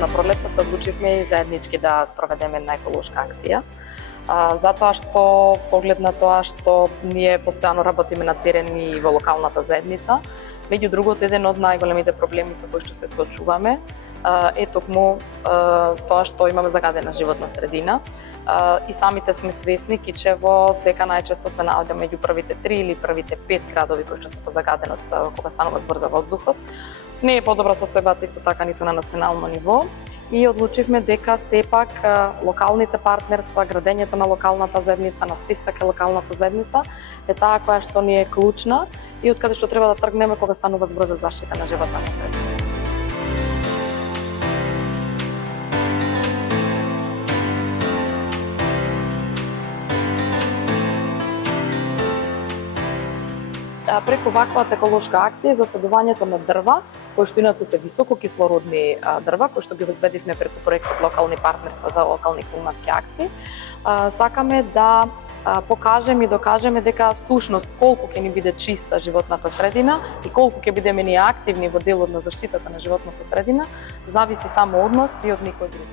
на пролетта се одлучивме и заеднички да спроведеме една еколошка акција. Затоа што со оглед на тоа што ние постојано работиме на терен и во локалната заедница, меѓу другото еден од најголемите проблеми со кои што се соочуваме е токму тоа што имаме загадена животна средина. И самите сме свесни Кичево дека најчесто се наоѓа меѓу првите 3 или првите 5 градови кои што се по загаденост кога станува збор за воздухот. Не е подобра состојбата исто така ниту на национално ниво и одлучивме дека сепак локалните партнерства, градењето на локалната заедница, на свиста кај локалната заедница е таа која што ни е клучна и од каде што треба да тргнеме кога станува збор за заштита на животната средина. Преку ваквата еколошка акција засадувањето на дрва, кои што инаку се високо кислородни дрва, кои што ги обезбедивме преку проектот Локални партнерства за локални климатски акции, сакаме да покажеме и докажеме дека всушност колку ќе ни биде чиста животната средина и колку ќе бидеме ние активни во делот на заштитата на животната средина, зависи само од нас и од никој друг.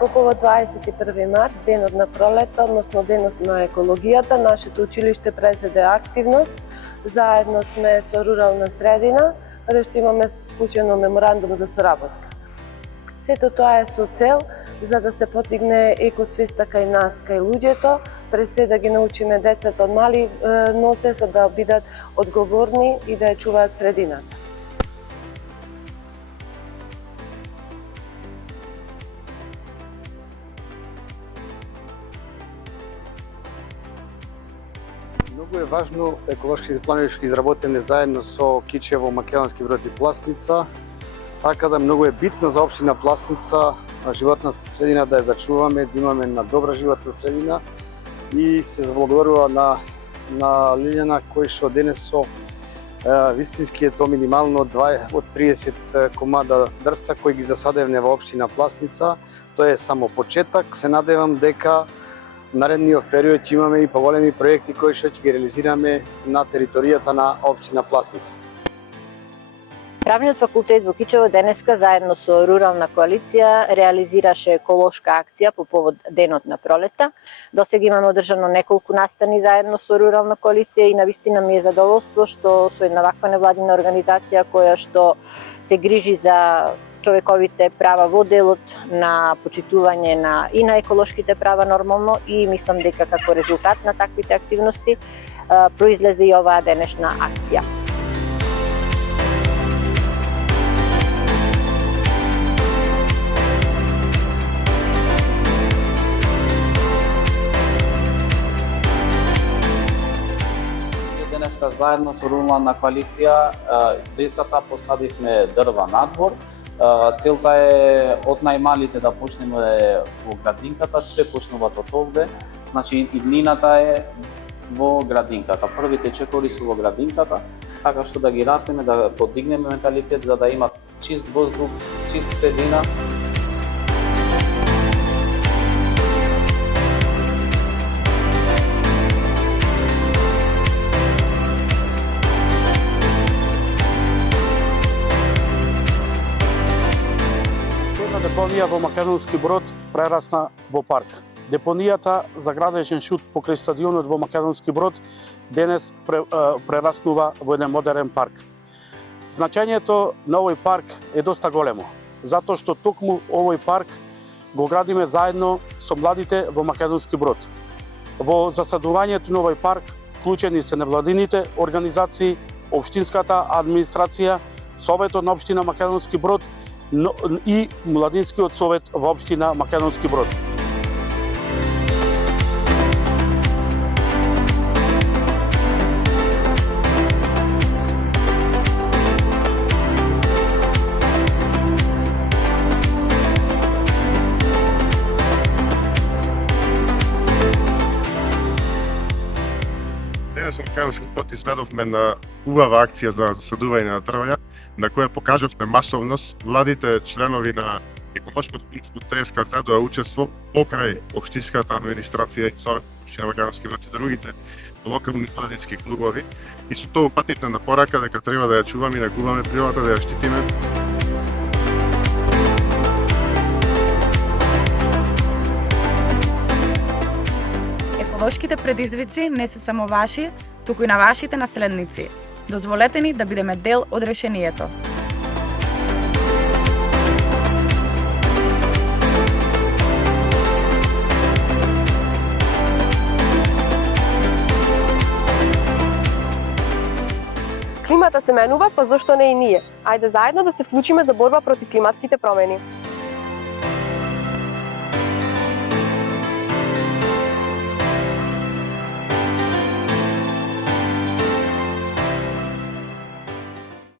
По повод 21 март, денот на пролета, односно денот на екологијата, нашето училиште презеде активност. Заедно сме со рурална средина, каде што имаме склучено меморандум за соработка. Сето тоа е со цел за да се подигне екосвеста кај нас, кај луѓето, пред се да ги научиме децата од мали нозе за да бидат одговорни и да ја чуваат средината. Многу е важно еколошките планови што ги изработене заедно со Кичево, Македонски Брод и Пласница, така да многу е битно за општина Пласница животна средина да ја зачуваме, да имаме една добра животна средина и се заблагодарува на Лиљана кој што денес со вистински е то минимално од 30 комада дрвца кои ги засадевме во општина Пласница. Тоа е само почеток. Се надевам дека наредниот период ќе имаме и поголеми проекти кои што ќе ги реализираме на територијата на општина Пласница. Правниот факултет во Кичево денеска заедно со Рурална коалиција реализираше еколошка акција по повод денот на пролета. Досега имаме одржано неколку настани заедно со Рурална коалиција и навистина ми е задоволство што со една ваква невладина организација која што се грижи за човековите права во делот на почитување и на еколошките права нормално и мислам дека како резултат на таквите активности произлезе и оваа денешна акција. Денеска заедно со Рурална коалиција децата посадивме дрва надвор. Целта е од најмалите да почнеме во градинката, све почнуваат од овде. Значи иднината е во градинката. Првите чекори се во градинката, така што да ги растеме, да подигнеме менталитет за да имат чист воздух, чист средина. Депонија во Македонски Брод прерасна во парк. Депонијата за градежен шут покрај стадионот во Македонски Брод денес прераснува во еден модерен парк. Значењето на овој парк е доста големо, затоа што токму овој парк го градиме заедно со младите во Македонски Брод. Во засадувањето на овој парк вклучени се невладините организации, општинската администрација, Советот на општина Македонски Брод и Младинскиот совет во општина Македонски Брод. Денес во Македонски Брод изведовме на убава акција за засадување на дрвја, на која покажавме масовност. Младите членови на еколошкото клучко треска за учество покрај општинската администрација и со општина Македонски Брод и другите локални планински клубови и со тоа упативме на порака дека треба да ја чуваме и негуваме природата, да ја штитиме. Еколошките предизвици не се само ваши, туку и на вашите наследници. Дозволете ни да бидеме дел од решението. Климата се менува, па зошто не и ние? Ајде заедно да се вклучиме за борба против климатските промени.